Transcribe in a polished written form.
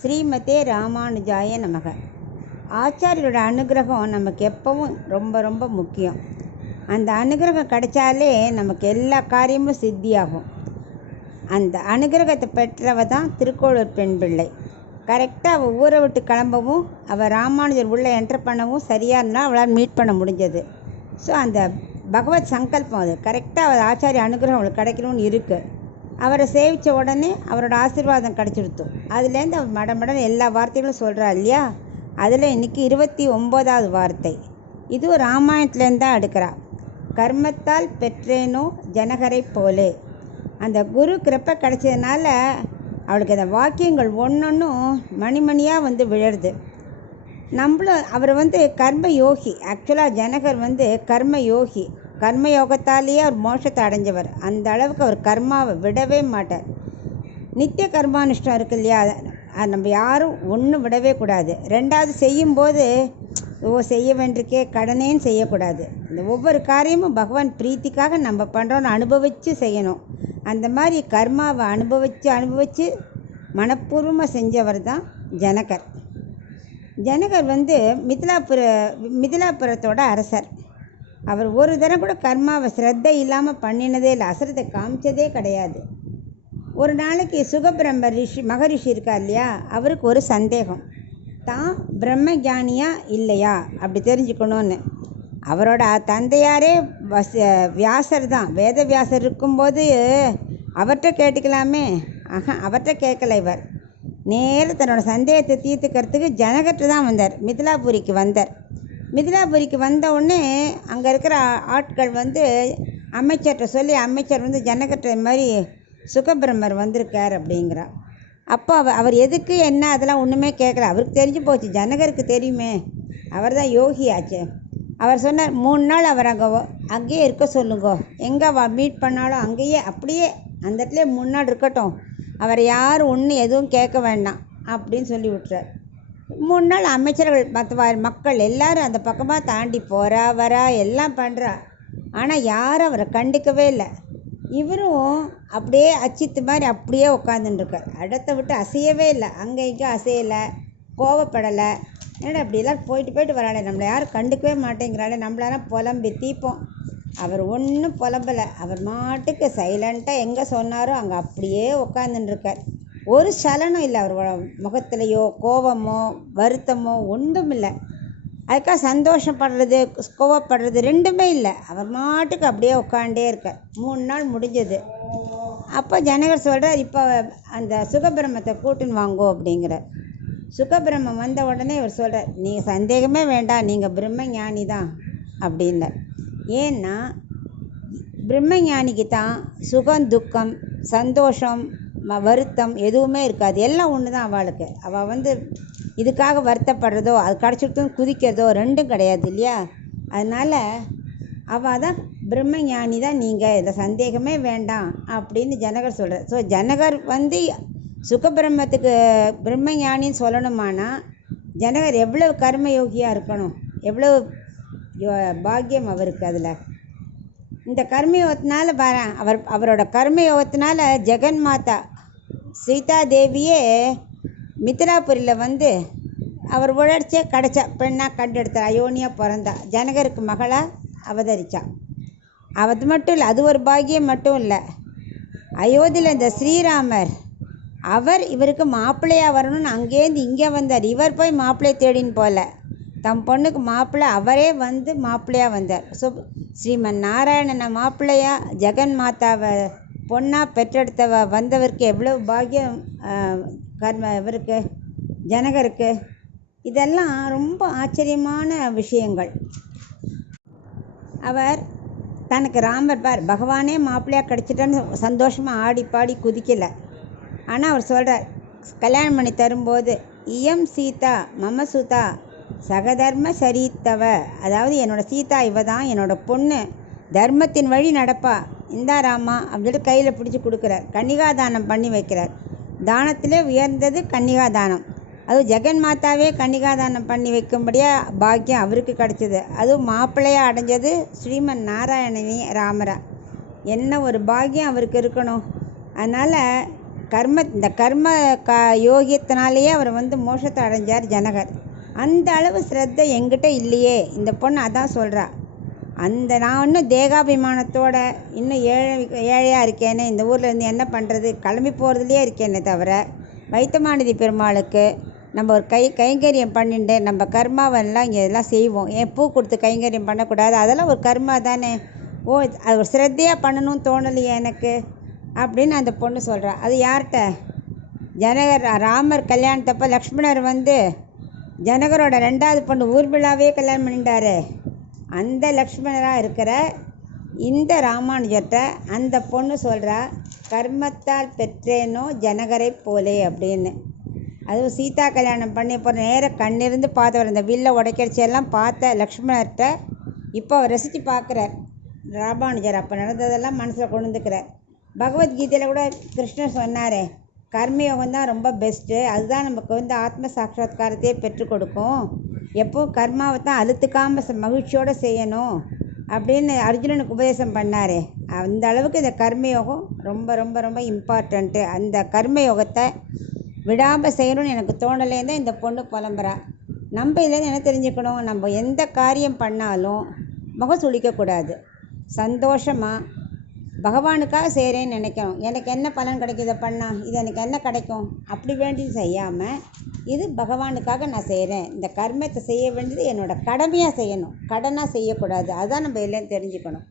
ஸ்ரீமதே ராமானுஜாய நமக. ஆச்சாரியோட அனுகிரகம் நமக்கு எப்பவும் ரொம்ப ரொம்ப முக்கியம். அந்த அனுகிரகம் கிடைச்சாலே நமக்கு எல்லா காரியமும் சித்தியாகும். அந்த அனுகிரகத்தை பெற்றவ தான் திருக்கோளூர் பெண் பிள்ளை. கரெக்டாக அவள் ஊரை விட்டு கிளம்பவும், அவள் ராமானுஜர் உள்ளே என்டர் பண்ணவும் சரியாக இருந்தால் அவளால் மீட் பண்ண முடிஞ்சது. ஸோ அந்த பகவத் சங்கல்பம் அது கரெக்டாக அவள் ஆச்சாரிய அனுகிரகம் அவளுக்கு கிடைக்கணும்னு இருக்குது. அவரை சேவித்த உடனே அவரோட ஆசீர்வாதம் கிடச்சிடுத்தோம். அதுலேருந்து அவர் மடமடன் எல்லா வார்த்தைகளும் சொல்கிறா இல்லையா. அதில் இன்றைக்கி 29வது வார்த்தை. இதுவும் ராமாயணத்துலேருந்து தான் எடுக்கிறா. கர்மத்தால் பெற்றேனோ ஜனகரை போலே. அந்த குரு கிருப்பை கிடைச்சதுனால அவளுக்கு அந்த வாக்கியங்கள் ஒன்றொன்றும் மணிமணியாக வந்து விழருது. நம்மளும் அவர் கர்ம யோகி. ஆக்சுவலாக ஜனகர் கர்ம யோகி. கர்மயோகத்தாலேயே அவர் மோட்சத்தை அடைஞ்சவர். அந்த அளவுக்கு அவர் கர்மாவை விடவே மாட்டார். நித்திய கர்மானுஷ்டம் இருக்கு இல்லையா, நம்ம யாரும் ஒன்றும் விடவே கூடாது. ரெண்டாவது செய்யும்போது செய்ய வேண்டியிருக்கே கடனேன்னு செய்யக்கூடாது. இந்த ஒவ்வொரு காரியமும் பகவான் பிரீத்திக்காக நம்ம பண்ணுறோன்னு அனுபவித்து செய்யணும். அந்த மாதிரி கர்மாவை அனுபவித்து மனப்பூர்வமாக செஞ்சவர் தான் ஜனகர். ஜனகர் மிதிலாபுரத்தோட அரசர். அவர் ஒரு தரம் கூட கர்மாவை ஸ்ரத்தை இல்லாமல் பண்ணினதே இல்லை, அசுரத்தை காமிச்சதே கிடையாது. ஒரு நாளைக்கு சுகபிரம்ம மகரிஷி இருக்கார் இல்லையா, அவருக்கு ஒரு சந்தேகம், தான் பிரம்ம ஞானியா இல்லையா அப்படி தெரிஞ்சுக்கணும்னு. அவரோட தந்தையாரே வியாசர் தான். வேத வியாசர் இருக்கும்போது அவர்கிட்ட கேட்டுக்கலாமே. அவர்கிட்ட கேட்கல. இவர் நேரம் தன்னோட சந்தேகத்தை தீர்த்துக்கிறதுக்கு ஜனகர்கிட்ட தான் வந்தார். மிதிலாபுரிக்கு வந்த உடனே அங்கே இருக்கிற ஆட்கள் அமைச்சர்கிட்ட சொல்லி, அமைச்சர் ஜனகர்கிட்ட மாதிரி சுகபிரம்மர் வந்திருக்கார் அப்படிங்கிறார். அப்போ அவர் எதுக்கு என்ன அதெல்லாம் ஒன்றுமே கேட்கல. அவருக்கு தெரிஞ்சு போச்சு, ஜனகருக்கு தெரியுமே, அவர் தான் யோகியாச்சு. அவர் சொன்னார், 3 நாள் அவர் அங்கேயே இருக்க சொல்லுங்கோ. எங்கே மீட் பண்ணாலும் அங்கேயே அப்படியே அந்த இடத்துல 3 நாள் இருக்கட்டும். அவரை யாரும் ஒன்றும் எதுவும் கேட்க வேண்டாம் அப்படின்னு சொல்லி விட்டுறார். 3 நாள் அமைச்சர்கள் மற்ற மக்கள் எல்லாரும் அந்த பக்கமாக தாண்டி போகிறா வரா எல்லாம் பண்ணுறா. ஆனால் யாரும் அவரை கண்டுக்கவே இல்லை. இவரும் அப்படியே அச்சித்து மாதிரி அப்படியே உட்காந்துட்டுருக்கார். இடத்த விட்டு அசையவே இல்லை. அங்கே இங்கே அசையலை, கோவப்படலை. ஏன்னா அப்படிலாம் போயிட்டு வராளே, நம்மளை யாரும் கண்டுக்கவே மாட்டேங்கிறாளே, நம்மளால புலம்பி தீப்போம். அவர் ஒன்றும் புலம்பலை. அவர் மாட்டுக்கு சைலண்ட்டாக எங்கே சொன்னாரோ அங்கே அப்படியே உட்காந்துட்டுருக்கார். ஒரு சலனம் இல்லை அவரோட முகத்துலையோ, கோபமோ வருத்தமோ ஒன்றும் இல்லை. அதுக்காக சந்தோஷப்படுறது கோவப்படுறது ரெண்டுமே இல்லை. அவர் மாட்டுக்கு அப்படியே உட்காண்டே இருக்கார். 3 நாள் முடிஞ்சது. அப்போ ஜனகர் சொல்கிறார், இப்போ அந்த சுகபிரம்மத்தை கூட்டுன்னு வாங்கோ அப்படிங்கிறார். சுகபிரம்மம் வந்த உடனே இவர் சொல்கிறார், நீங்கள் சந்தேகமே வேண்டாம், நீங்கள் பிரம்ம ஞானி தான் அப்படின்னார். ஏன்னா பிரம்மஞானிக்கு தான் சுகம் துக்கம் சந்தோஷம் வருத்தம் எதுவுமே இருக்காது. எல்லாம் ஒன்று தான் அவளுக்கு. அவள் இதுக்காக வருத்தப்படுறதோ அது கிடச்சிட்டும் குதிக்கிறதோ ரெண்டும் கிடையாது இல்லையா. அதனால் அவள் தான் பிரம்மஞானி தான், நீங்கள் இந்த சந்தேகமே வேண்டாம் அப்படின்னு ஜனகர் சொல்கிறார். ஸோ ஜனகர் சுகபிரம்மத்துக்கு பிரம்மஞானின்னு சொல்லணுமானா ஜனகர் எவ்வளவு கர்மயோகியாக இருக்கணும், எவ்வளவு பாக்கியம் அவருக்கு. அதில் இந்த கர்மயோகத்தினால அவரோட கர்மயோகத்தினால ஜெகன் மாதா சீதா தேவியே மிதிலாபுரியில் அவர் உழைச்சே கிடைச்சா பெண்ணாக கண்டெடுத்தார். அயோனியாக பிறந்தா, ஜனகருக்கு மகளாக அவதரித்தா. அது மட்டும் இல்லை, அது ஒரு பாக்கியம் மட்டும் இல்லை. அயோத்தியில் இந்த ஸ்ரீராமர் அவர் இவருக்கு மாப்பிள்ளையாக வரணும்னு அங்கேருந்து இங்கே வந்தார். இவர் போய் மாப்பிள்ளையை தேடின்னு போகல, தம் பொண்ணுக்கு மாப்பிள்ளை அவரே மாப்பிள்ளையாக வந்தார். ஸோ ஸ்ரீமன் நாராயணனை மாப்பிள்ளையாக ஜெகன் மாதாவை பொண்ணாக பெற்றெடுத்தவ வந்தவருக்கு எவ்வளவு பாக்கியம் இவருக்கு ஜனகருக்கு. இதெல்லாம் ரொம்ப ஆச்சரியமான விஷயங்கள். அவர் தனக்கு ராமர் பகவானே மாப்பிள்ளையாக கிடச்சிட்டான்னு சந்தோஷமாக ஆடி பாடி குதிக்கலை. ஆனால் அவர் சொல்கிறார், கல்யாணம் பண்ணி தரும்போது, இயம் சீதா மம சுதா சகதர்ம சரித்தவ, அதாவது என்னோட சீதா இவ தான், என்னோட பொண்ணு, தர்மத்தின் வழி நடப்பா, இந்தா ராமா அப்படின்ட்டு கையில் பிடிச்சி கொடுக்குறார். கன்னிகாதானம் பண்ணி வைக்கிறார். தானத்திலே உயர்ந்தது கன்னிகாதானம். அதுவும் ஜெகன் மாதாவே கன்னிகாதானம் பண்ணி வைக்கும்படியாக பாக்கியம் அவருக்கு கிடச்சிது. அதுவும் மாப்பிள்ளையாக அடைஞ்சது ஸ்ரீமன் நாராயணனி ராமரா. என்ன ஒரு பாக்கியம் அவருக்கு இருக்கணும். அதனால் இந்த கர்ம யோகியத்தினாலேயே அவர் வந்து மோட்சத்தை அடைஞ்சார் ஜனகர். அந்த அளவு ஸ்ரத்தை என்கிட்ட இல்லையே. இந்த பொண்ணு அதான் சொல்கிறா. நான் இன்னும் தேகாபிமானத்தோட இன்னும் ஏழையாக இருக்கேனே, இந்த ஊரில் இருந்து என்ன பண்ணுறது, கிளம்பி போகிறதுலையே இருக்கேனே தவிர, வைத்தமாநிதி பெருமாளுக்கு நம்ம ஒரு கைங்கரியம் பண்ணிட்டு நம்ம கர்மாவெல்லாம் இங்கே எல்லாம் செய்வோம். ஏன் பூ கொடுத்து கைங்கரியம் பண்ணக்கூடாது? அதெல்லாம் ஒரு கர்மா தானே. அது ஒரு ஸ்ரத்தையாக பண்ணணும்னு தோணலையே எனக்கு அப்படின்னு அந்த பொண்ணு சொல்கிறா. அது யார்கிட்ட? ஜனகர் ராமர் கல்யாணத்தப்போ லக்ஷ்மணர் வந்து ஜனகரோட 2வது பொண்ணு ஊர்மிளாவே கல்யாணம் பண்ணிட்டாரு. அந்த லக்ஷ்மணராக இருக்கிற இந்த ராமானுஜர்கிட்ட அந்த பொண்ணு சொல்கிறா, கர்மத்தால் பெற்றேனோ ஜனகரை போலே அப்படின்னு. அதுவும் சீதா கல்யாணம் பண்ணி இப்போ நேராக கண்ணிருந்து பார்த்தவர், இந்த வில்லை உடைக்கடிச்செல்லாம் பார்த்த லக்ஷ்மணர்கிட்ட இப்போ அவர் ரசித்து பார்க்குறார் ராமானுஜர். அப்போ நடந்ததெல்லாம் மனசில் கொண்டு வந்துக்கிறார். பகவத்கீதையில் கூட கிருஷ்ணர் சொன்னார், கர்மயோகம் தான் ரொம்ப பெஸ்ட்டு, அதுதான் நமக்கு வந்து ஆத்ம சாட்சாத்காரத்தையே பெற்றுக் கொடுக்கும், எப்போவும் கர்மாவை தான் அழுத்துக்காமல் மகிழ்ச்சியோடு செய்யணும் அப்படின்னு அர்ஜுனனுக்கு உபதேசம் பண்ணார். அந்த அளவுக்கு இந்த கர்மயோகம் ரொம்ப ரொம்ப ரொம்ப இம்பார்ட்டண்ட்டு. அந்த கர்மயோகத்தை விடாமல் செய்யணும்னு எனக்கு தோணலேன்னு தான் இந்த பொண்ணு புலம்புறா. நம்ம இதுலேருந்து என்ன தெரிஞ்சுக்கணும்? நம்ம எந்த காரியம் பண்ணாலும் முகம் சுளிக்கக்கூடாது. சந்தோஷமாக பகவானுக்காக செய்கிறேன்னு நினைக்கணும். எனக்கு என்ன பலன் கிடைக்கும் இதை பண்ணால், இது எனக்கு என்ன கிடைக்கும் அப்படி வேண்டி செய்யாமல், இது பகவானுக்காக நான் செய்கிறேன், இந்த கர்மத்தை செய்ய வேண்டியது என்னோடய கடமையாக செய்யணும், கடனாக செய்யக்கூடாது. அதுதான் நம்ம இல்லைன்னு தெரிஞ்சுக்கணும்.